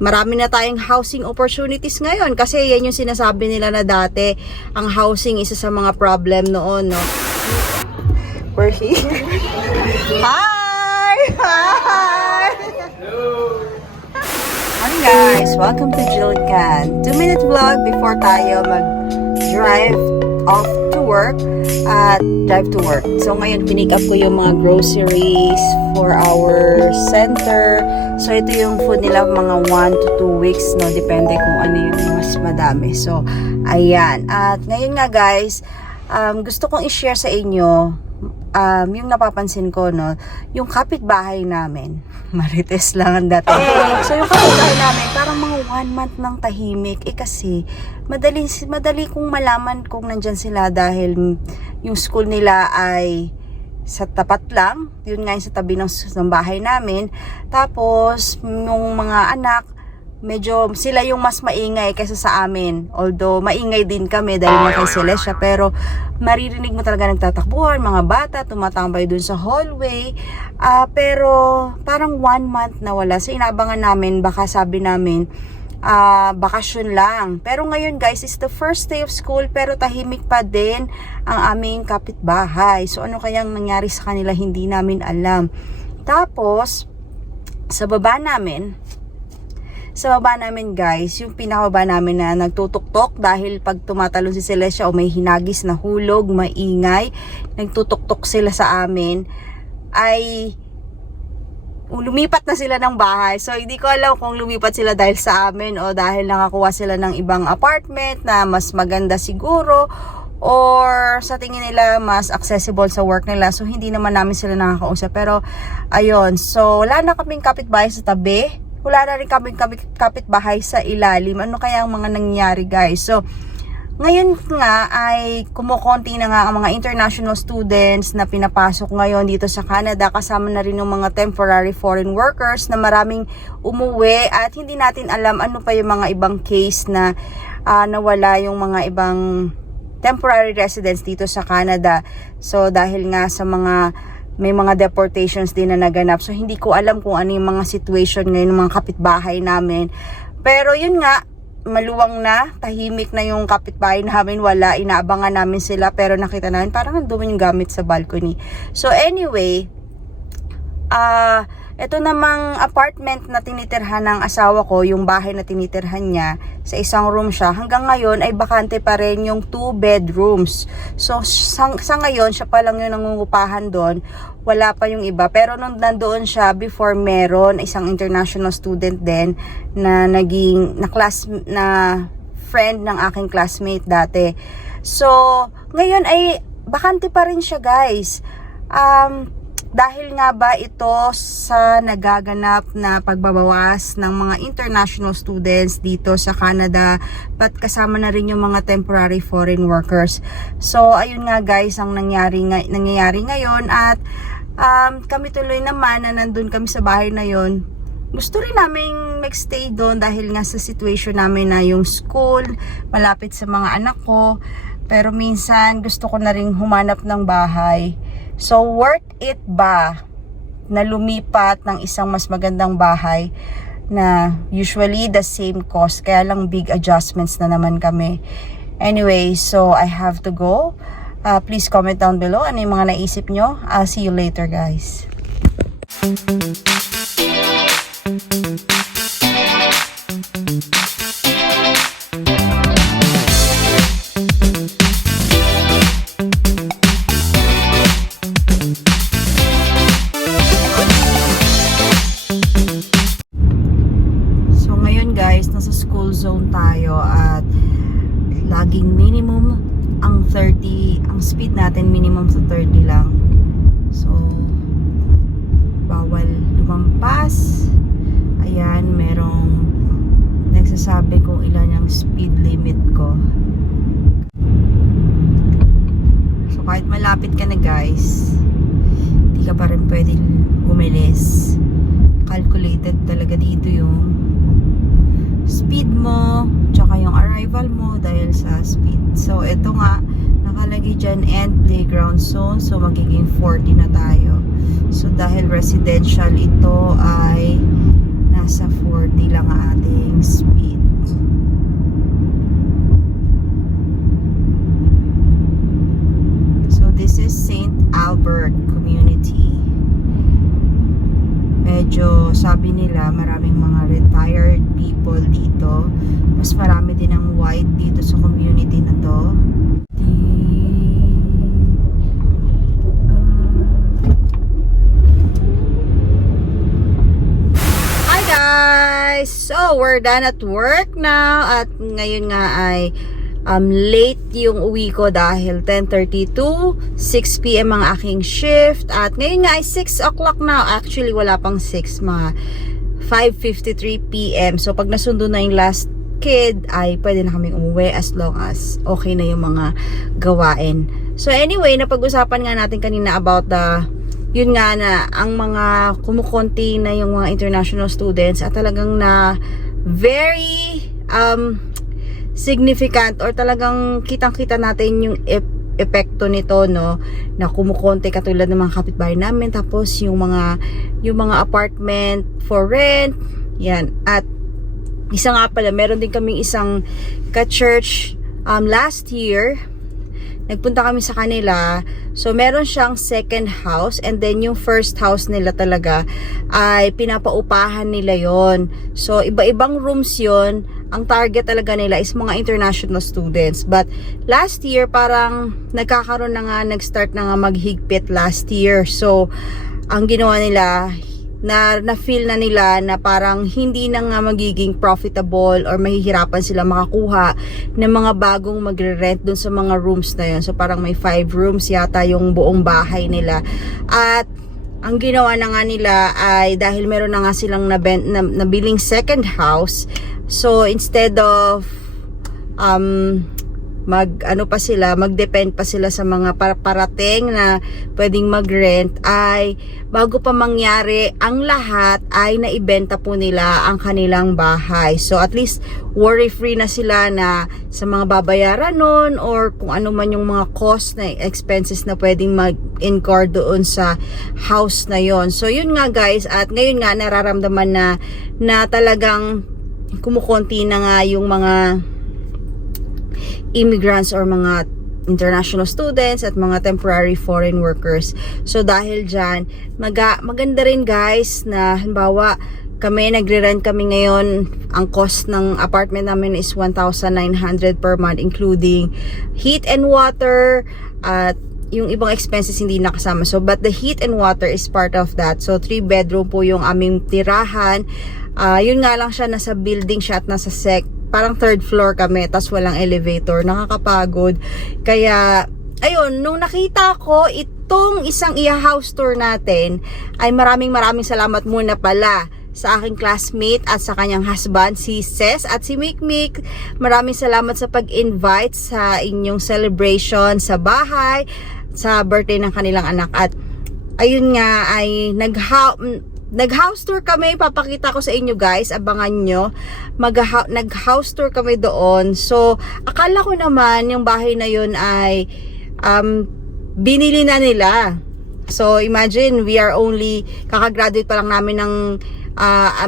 marami na tayong housing opportunities ngayon kasi yan yung sinasabi nila na dati ang housing isa sa mga problem noon, no? We're here. Hi! Hi! Hi guys! Welcome to Jilcan. 2-minute vlog before tayo mag-drive off to work at drive to work. So ngayon pinick up ko yung mga groceries for our center. So ito yung food nila mga 1 to 2 weeks, no, depende kung ano yung mas madami. So ayan, at ngayon nga guys, gusto kong i-share sa inyo yung napapansin ko, no, yung kapitbahay namin. Marites lang ang dati. So yung kapitbahay namin parang mga 1 month ng tahimik. Kasi madali kong malaman kung nandyan sila dahil yung school nila ay sa tapat lang. Yun nga yung sa tabi ng bahay namin. Tapos yung mga anak, medyo sila yung mas maingay kaysa sa amin. Although maingay din kami dahil nga kay Celestia, pero maririnig mo talaga nagtatakbuhan, mga bata tumatambay dun sa hallway. Pero parang 1 month na wala. So inabangan namin, baka sabi namin bakasyon lang. Pero ngayon guys, it's the first day of school pero tahimik pa din ang aming kapitbahay. So ano kayang nangyari sa kanila, hindi namin alam. Tapos sa baba namin guys, yung pinakababa namin na nagtutuktok dahil pag tumatalon si Celestia o may hinagis na hulog, maingay, nagtutuktok sila sa amin, ay lumipat na sila ng bahay. So hindi ko alam kung lumipat sila dahil sa amin o dahil nakakuha sila ng ibang apartment na mas maganda siguro, or sa tingin nila mas accessible sa work nila. So hindi naman namin sila nakakausap. Pero ayun, so wala na kaming kapitbahay sa tabi, wala na rin kaming kapitbahay sa ilalim. Ano kaya ang mga nangyari guys? So ngayon nga ay kumukonti na nga ang mga international students na pinapasok ngayon dito sa Canada, kasama na rin yung mga temporary foreign workers na maraming umuwi, at hindi natin alam ano pa yung mga ibang case na nawala yung mga ibang temporary residents dito sa Canada. So dahil nga sa may mga deportations din na naganap. So hindi ko alam kung ano yung mga situation ngayon ng mga kapitbahay namin. Pero yun nga, maluwang na, tahimik na yung kapitbahay namin, wala, inaabangan namin sila, pero nakita namin parang nandun yung gamit sa balcony. So anyway, ito namang apartment na tinitirhan ng asawa ko, yung bahay na tinitirhan niya, sa isang room siya, hanggang ngayon ay bakante pa rin yung 2 bedrooms. So sa ngayon, siya pa lang yung nangungupahan doon, wala pa yung iba. Pero nung nandoon siya, before, meron isang international student din na naging na friend ng aking classmate dati. So ngayon ay bakante pa rin siya guys. Dahil nga ba ito sa nagaganap na pagbabawas ng mga international students dito sa Canada, but kasama na rin yung mga temporary foreign workers. So ayun nga guys ang nangyayari ngayon, at kami tuloy naman na nandun kami sa bahay na yon. Gusto rin naming magstay doon dahil nga sa situation namin na yung school malapit sa mga anak ko, pero minsan gusto ko na rin humanap ng bahay. So worth it ba na lumipat ng isang mas magandang bahay na usually the same cost, kaya lang big adjustments na naman kami. Anyway, so I have to go. Please comment down below ano yung mga naisip nyo. I'll see you later guys. Nasa school zone tayo at laging minimum ang 30, ang speed natin minimum sa 30 lang. So bawal lumampas. Ayan, merong nagsasabi kung ilan yung speed limit ko. So kahit malapit ka na guys, hindi ka pa rin pwedeng umilis. Calculated talaga dito yung speed mo, tsaka yung arrival mo dahil sa speed. So ito nga, nakalagay dyan end playground zone, so magiging 40 na tayo. So dahil residential ito ay nasa 40 lang ang ating nila, maraming mga retired people dito. Mas marami din ang white dito sa community na to. Hi guys! So, we're done at work now at ngayon nga ay late yung uwi ko dahil 10:32, 6 p.m. ang aking shift at ngayon nga ay 6 o'clock now. Actually, wala pang 6, mga 5:53 p.m. So, pag nasundo na yung last kid, ay pwede na kaming umuwi as long as okay na yung mga gawain. So, anyway, napag-usapan nga natin kanina about yun nga na ang mga kumukonti na yung mga international students at talagang na very significant or talagang kitang-kita natin yung epekto nito, no, na kumukonti katulad ng mga kapitbahay namin, tapos yung mga apartment for rent, yan. At isa nga pala, meron din kaming isang ka-church last year, nagpunta kami sa kanila. So, meron siyang second house and then yung first house nila talaga ay pinapaupahan nila yon. So, iba-ibang rooms yon. Ang target talaga nila is mga international students. But, last year, parang nagkakaroon na nga, nag-start na nga maghigpit last year. So, ang ginawa nila, na-feel na nila na parang hindi na nga magiging profitable or mahihirapan sila makakuha ng mga bagong magre-rent dun sa mga rooms na yun. So parang may 5 rooms yata yung buong bahay nila. At ang ginawa na nga nila ay dahil meron na nga silang nabiling second house, so instead of mag-depend pa sila sa mga parating na pwedeng mag-rent, ay bago pa mangyari ang lahat ay naibenta po nila ang kanilang bahay. So at least worry-free na sila na sa mga babayaran nun or kung ano man yung mga cost na expenses na pwedeng mag-incur doon sa house na yon. So yun nga guys, at ngayon nga nararamdaman na talagang kumukonti na nga yung mga immigrants or mga international students at mga temporary foreign workers. So dahil dyan, maganda rin guys na halimbawa nagre-rent kami ngayon, ang cost ng apartment namin is 1,900 per month including heat and water at yung ibang expenses hindi nakasama. So but the heat and water is part of that. So 3 bedroom po yung aming tirahan. Yun nga lang siya, nasa building siya at nasa parang 3rd floor kami, tas walang elevator, nakakapagod. Kaya, ayun, nung nakita ko itong isang house tour natin, ay maraming salamat muna pala sa aking classmate at sa kanyang husband, si Ces at si Mikmik. Maraming salamat sa pag-invite sa inyong celebration sa bahay, sa birthday ng kanilang anak. At ayun nga, ay nag-house tour kami, papakita ko sa inyo guys, abangan nyo. Nag-house tour kami doon. So, akala ko naman yung bahay na yun ay binili na nila. So, imagine, we are only, kakagraduate pa lang namin ng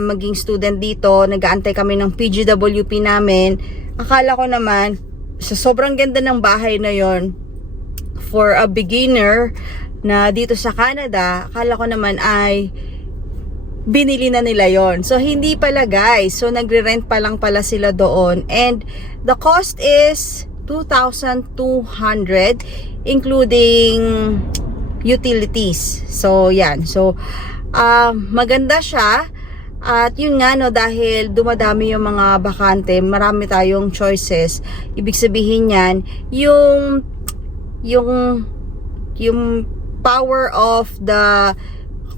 maging student dito. Nag-aantay kami ng PGWP namin. Akala ko naman, sa sobrang ganda ng bahay na yun, for a beginner na dito sa Canada, akala ko naman ay binili na nila yon. So hindi pala guys, so nagre-rent pa lang pala sila doon, and the cost is 2,200 including utilities. So yan, so maganda siya. At yun nga no, dahil dumadami yung mga bakante, marami tayong choices. Ibig sabihin yan, yung power of the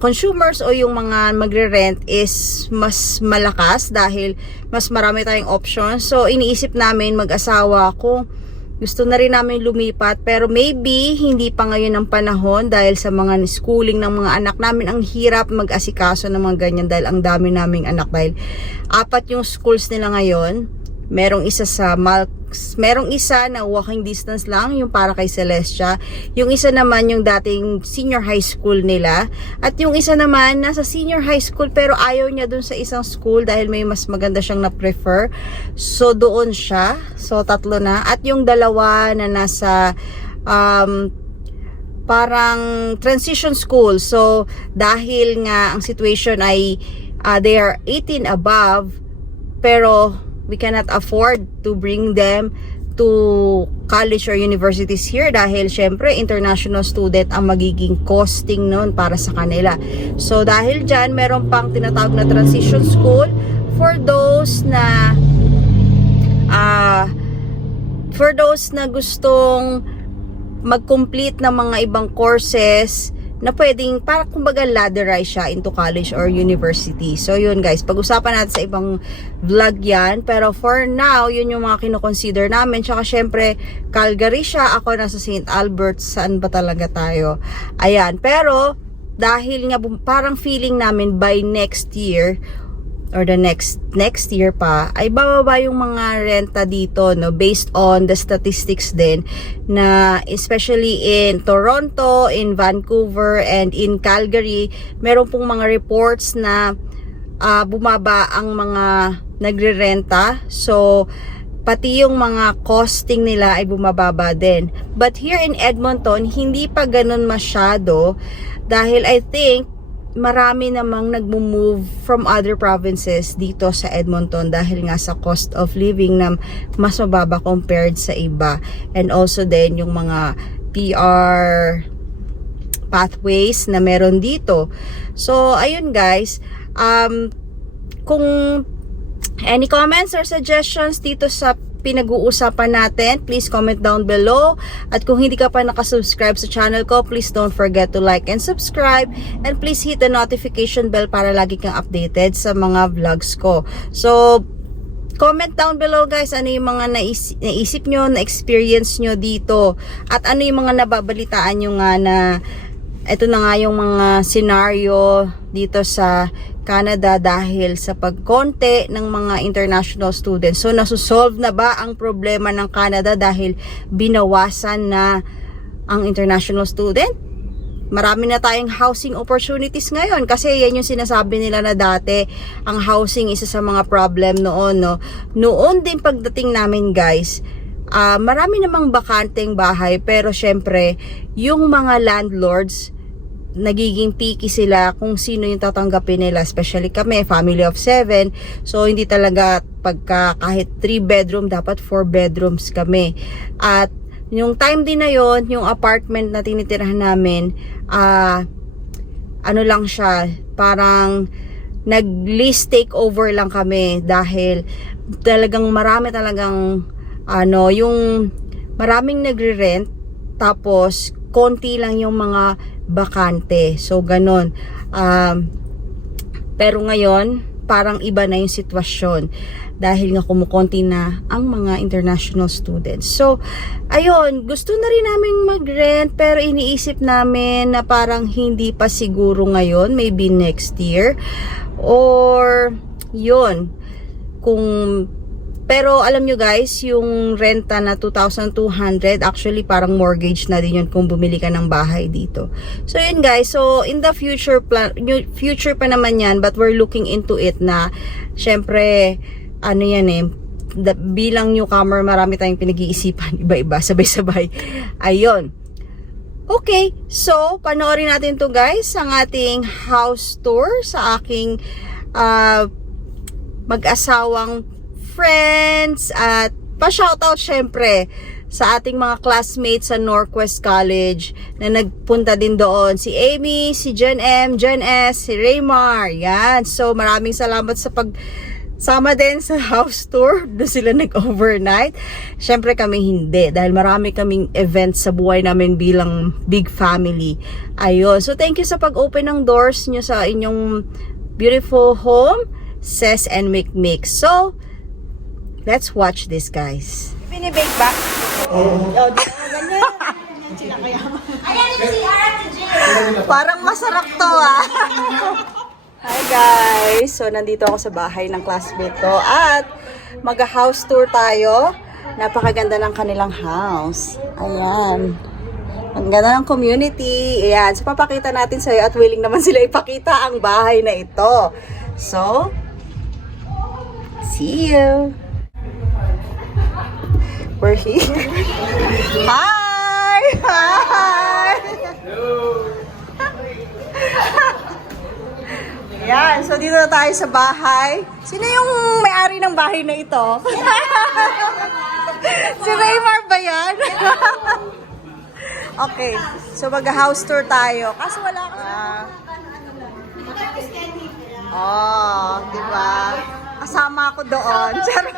consumers o yung mga magre-rent is mas malakas dahil mas marami tayong options. So iniisip namin mag-asawa kung gusto na rin namin lumipat, pero maybe hindi pa ngayon ang panahon dahil sa mga schooling ng mga anak namin. Ang hirap mag-asikaso ng mga ganyan dahil ang dami naming anak, dahil 4 yung schools nila ngayon. Merong isa merong isa na walking distance lang, yung para kay Celestia. Yung isa naman yung dating senior high school nila. At yung isa naman nasa senior high school pero ayaw niya dun sa isang school dahil may mas maganda siyang na-prefer. So doon siya. So 3 na. At yung dalawa na nasa parang transition school. So dahil nga ang situation ay they are 18 above, pero we cannot afford to bring them to college or universities here dahil syempre international student ang magiging costing nun para sa kanila. So dahil dyan, meron pang tinatawag na transition school for those na gustong mag-complete ng mga ibang courses na pwedeng, para kumbaga laderize siya into college or university. So yun guys, pag-usapan natin sa ibang vlog yan, pero for now, yun yung mga kinoconsider namin. Tsaka syempre, Calgary siya, ako nasa St. Albert, saan ba talaga tayo? Ayan, pero dahil nga parang feeling namin by next year, or the next year pa, ay bababa yung mga renta dito, no, based on the statistics din, na especially in Toronto, in Vancouver, and in Calgary, meron pong mga reports na bumaba ang mga nagre-renta. So pati yung mga costing nila ay bumababa din. But here in Edmonton, hindi pa ganun masyado, dahil I think marami namang nagmo-move from other provinces dito sa Edmonton dahil nga sa cost of living na mas mababa compared sa iba. And also din yung mga PR pathways na meron dito. So ayun guys, kung any comments or suggestions dito sa pinag-uusapan natin, please comment down below. At kung hindi ka pa nakasubscribe sa channel ko, please don't forget to like and subscribe. And please hit the notification bell para lagi kang updated sa mga vlogs ko. So, comment down below guys, ano yung mga naisip nyo, na-experience nyo dito. At ano yung mga nababalitaan nyo nga na ito na nga yung mga scenario dito sa Canada dahil sa pagkonti ng mga international students. So, nasusolve na ba ang problema ng Canada dahil binawasan na ang international student? Marami na tayong housing opportunities ngayon kasi yan yung sinasabi nila na dati ang housing isa sa mga problem noon, no? Noon din pagdating namin guys, marami namang bakanteng bahay, pero syempre yung mga landlords nagiging picky sila kung sino yung tatanggapin nila, especially kami, family of 7. So hindi talaga pagka kahit 3 bedroom, dapat 4 bedrooms kami. At yung time din na yon, yung apartment na tinitirahan namin, ano lang siya, parang nag-lease takeover lang kami dahil talagang marami talagang yung maraming nagre-rent, tapos konti lang yung mga bakante. So ganon. Pero ngayon parang iba na yung sitwasyon dahil nga kumukonti na ang mga international students. So ayun, gusto na rin namin mag-rent, pero iniisip namin na parang hindi pa siguro ngayon, maybe next year, or yun, pero alam nyo guys, yung renta na 2,200, actually parang mortgage na din yun kung bumili ka ng bahay dito. So yun guys, so in the future pa naman yan, but we're looking into it na, syempre, bilang newcomer, marami tayong pinag-iisipan, iba-iba, sabay-sabay. Ayun. Okay, so panoorin natin to guys, ang ating house tour sa aking mag-asawang friends, at pa-shoutout syempre sa ating mga classmates sa Northwest College na nagpunta din doon. Si Amy, si Jen M, Jen S, si Raymar. Yan. So maraming salamat sa pagsama din sa house tour. Doon sila nag-overnight. Syempre kami hindi dahil marami kaming events sa buhay namin bilang big family. Ayun. So thank you sa pag-open ng doors nyo sa inyong beautiful home, Ses and Mikmik. So let's watch this guys. Binibake ba? Oh, di na ganyan. Ganyan sila kaya. Ayan yung si Ate Jill. Parang masarap to Hi guys! So nandito ako sa bahay ng classmate ko at mag-house tour tayo. Napakaganda ng kanilang house. Ayan. Ang ganda ng community. Ayan. So papakita natin sa'yo at willing naman sila ipakita ang bahay na ito. So, see you! We're here. Hi! Hi! Ayan, so dito na tayo sa bahay. Sino yung may-ari ng bahay na ito? Si Raymar ba yan? Okay, so mag-house tour tayo. Kaso wala ka. Di ba? Kasama ako doon. Charot.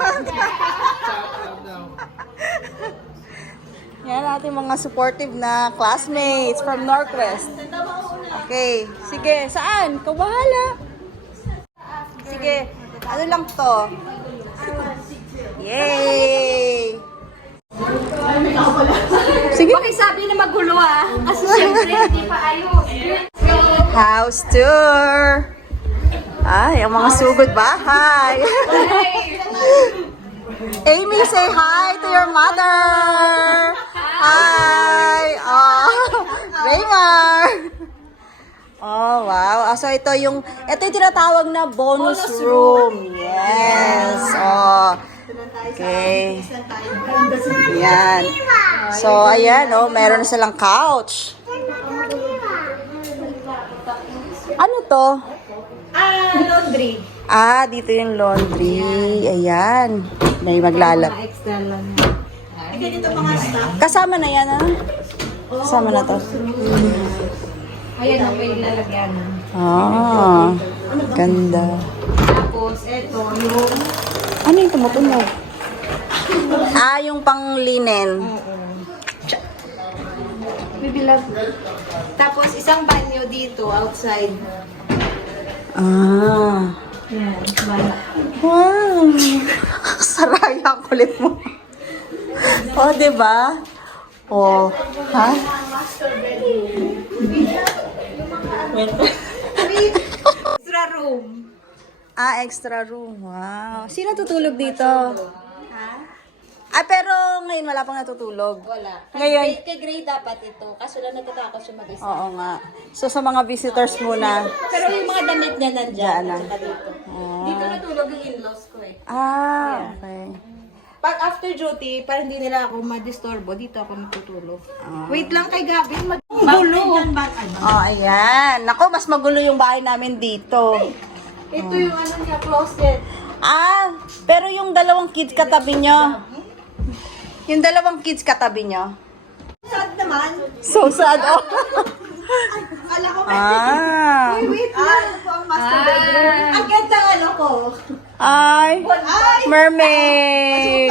Yan ating mga supportive na classmates from Northwest. Okay, sige, saan? Ikaw bahala. Sige, ano lang to? Yay! Sige. Pakisabi na magulo kasi syempre hindi pa ayos. House tour. Ay, ang mga sugod bahay. Amy, say hi to your mother. Hi. Oh, Raymar. Oh, wow. So ito yung tinatawag na bonus room. Yes. Oh. Okay. Yan. So, ayan, meron na silang couch. Ano to? Laundry. Dito yung laundry. Ayan. May maglalap. Extra laundry. Ganito mga staff. Kasama na yan, Kasama na to. Ayan ang may lalagyan. Ganda. Tapos, eto, yung... Ano yung tumutunog? Yung pang linen. Bibilag. Tapos, isang banyo dito, outside. Yan, banyo. Wow. Saraya ang kulit mo. Diba? Ha? Extra room. Extra room. Wow. Sino tutulog dito? Ha? Pero ngayon wala pang natutulog. Wala. Ngayon? Kay Gray dapat ito. Kaso lang natatakot siya mag-isa. Oo nga. So sa mga visitors muna. Pero yung mga damit niya nandyan. Diyan na. Saka dito. Dito natulog yung in-laws ko Okay. Pag after duty, para hindi nila ako madisturbo, dito ako natutulog. Wait lang kay Gabi, magulo. Ayan. Nako, mas magulo yung bahay namin dito. Ito yung ano niya, closet. Pero yung dalawang kids katabi nyo. Yung dalawang kids katabi nyo. Sad naman. So sad. Ala ko, wait lang. Ito po ang master bedroom. Ang ganda ano ko. Mermaid.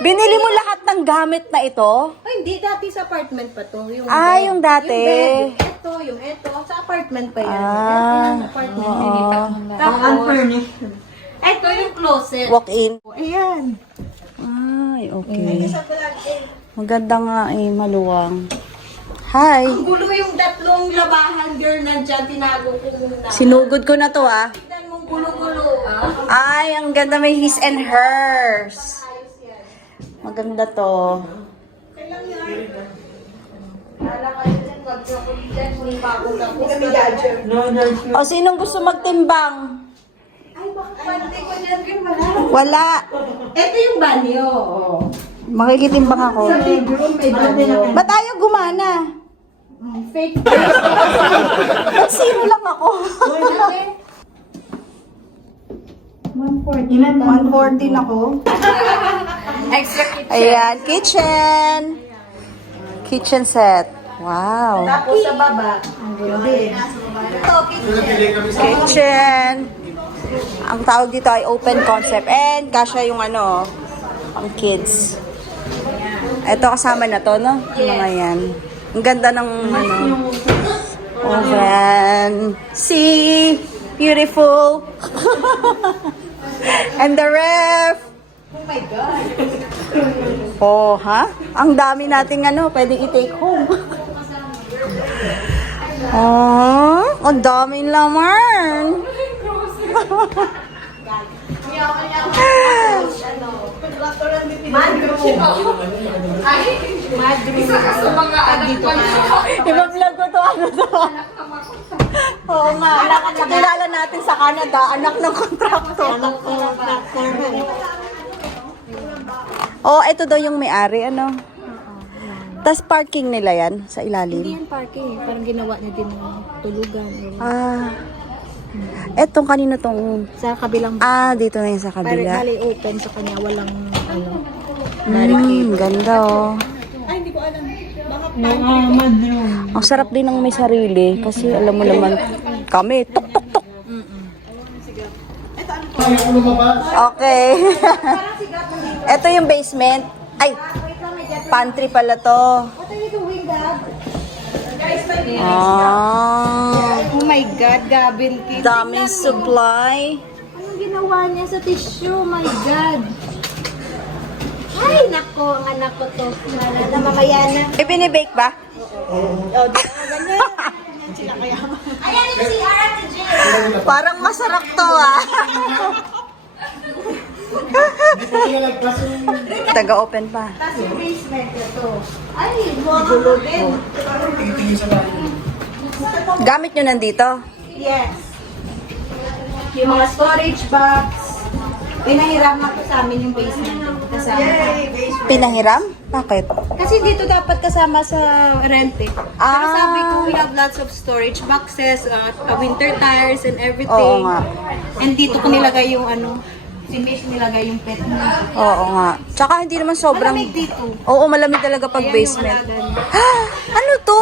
Binili mo lahat ng gamit na ito? Ay, hindi. Dati sa apartment pa to. Yung Yung dati. Yung bed. Yung ito. Sa apartment pa yan. Dati sa apartment. Tapos, unfurnished. Ito yung closet. Walk-in. Ayan. Okay. Maganda nga maluwang. Hi. Ang gulo yung tatlong labahan, girl, nandyan. Tinago ko muna. Sinugod ko na to, Tignan mong gulo-gulo, ang ganda, may his and hers. Maganda to. Sinong gusto magtimbang? Ay, bakit ko dyan, girl, Wala. Ito yung banyo, Makikitimbang ako. bedroom, may banyo. Ba't ayaw gumana? Fake. Ba't zero lang ako? 114 ako. Extra kitchen. Ayan, kitchen. Kitchen set. Wow. Tapos sa baba, ang gulo din. Ito, kitchen. Kitchen. Ang tawag dito ay open concept. And kasya yung ang kids. Ito kasama na to, no? Mga yan. Ang ganda ng oven. See? Beautiful. And the ref. Oh my God. Ha? Ang dami nating pwedeng i-take home. Ang daming laman. I-vlog ko to, Oo nga, nakakilala natin sa Canada, anak ng kontraktor. Ito daw yung may-ari, Tas parking nila yan sa Hindi ilalim. yan parking eh. Parang ginawa niya din ng tulugan. Etong kanina tong... Sa kabilang dito na yun sa kabila. bali open sa kanya. Walang barricade. Ganda oh. Ang sarap din ng may sarili kasi alam mo naman kami, tok tok tok. Okay. Ito yung basement. Ay, pantry pala to. What are you doing, Gab? Ah, Oh my God, Gabin. daming supply. Anong ginawa niya sa tissue? My God. Ay, nako, ang anak ko to. Na mamaya na. Ibinibake ba? Oh, di ba ganyan? Sila kaya. Ayan yung si Ate Jill. Parang masarap to ah. Taga-open pa. Tapos yung basement ito. Ay, gulo din. Gamit nyo nandito? Yes. Yung mga storage box. Pinahiram na to sa amin yung basement. Kasama. Pinahiram? Bakit? Kasi dito dapat kasama sa rent eh. Pero Ah. sabi ko, we have lots of storage boxes, winter tires and everything. Oo nga. And dito ko nilagay yung si Miss nilagay yung pet mo. Oo nga. Tsaka hindi naman sobrang... Malamig dito. Oo, malamig talaga pag Ayan basement. yung alaga niya. Ano to?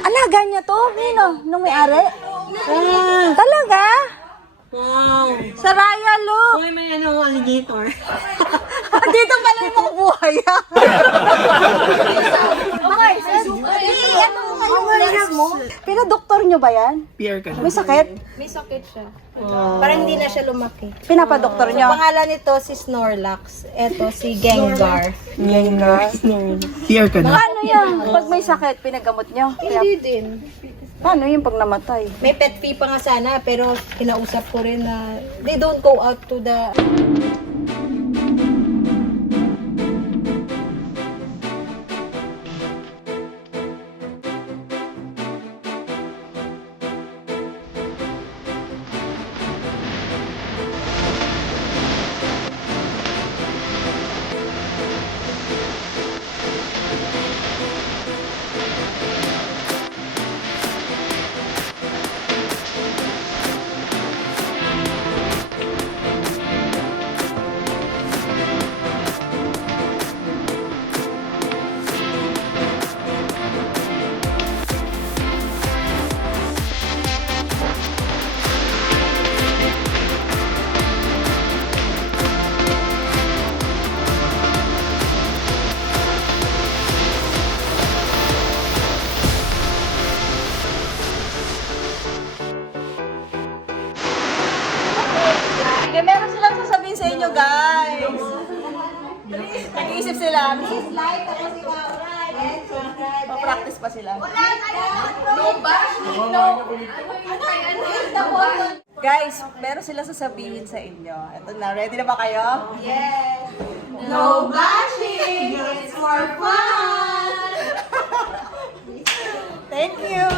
Alaga niya to? Nino? Nung may-ari? Talaga? Wow. Saraya, look! Uy, may alligator. Dito pala yung mga buhay, ha? Okay, mo? Pinadoktor nyo ba yan? May sakit? May sakit siya. Parang hindi na siya lumaki. Pinapadoktor Ang nyo? pangalan nito si Snorlax. Ito si Gengar. Paano yan? Pag may sakit, pinagamot nyo? Hindi din. Paano yung pag namatay? May pet fee pa nga sana, pero kinausap ko rin na they don't go out to the... Meron silang sasabihin sa inyo, guys. Nag-iisip sila. Pa-practice pa sila. Guys, meron silang sasabihin sa inyo. Ito na, ready na ba kayo? Yes! No bashing! It's for fun! Thank you!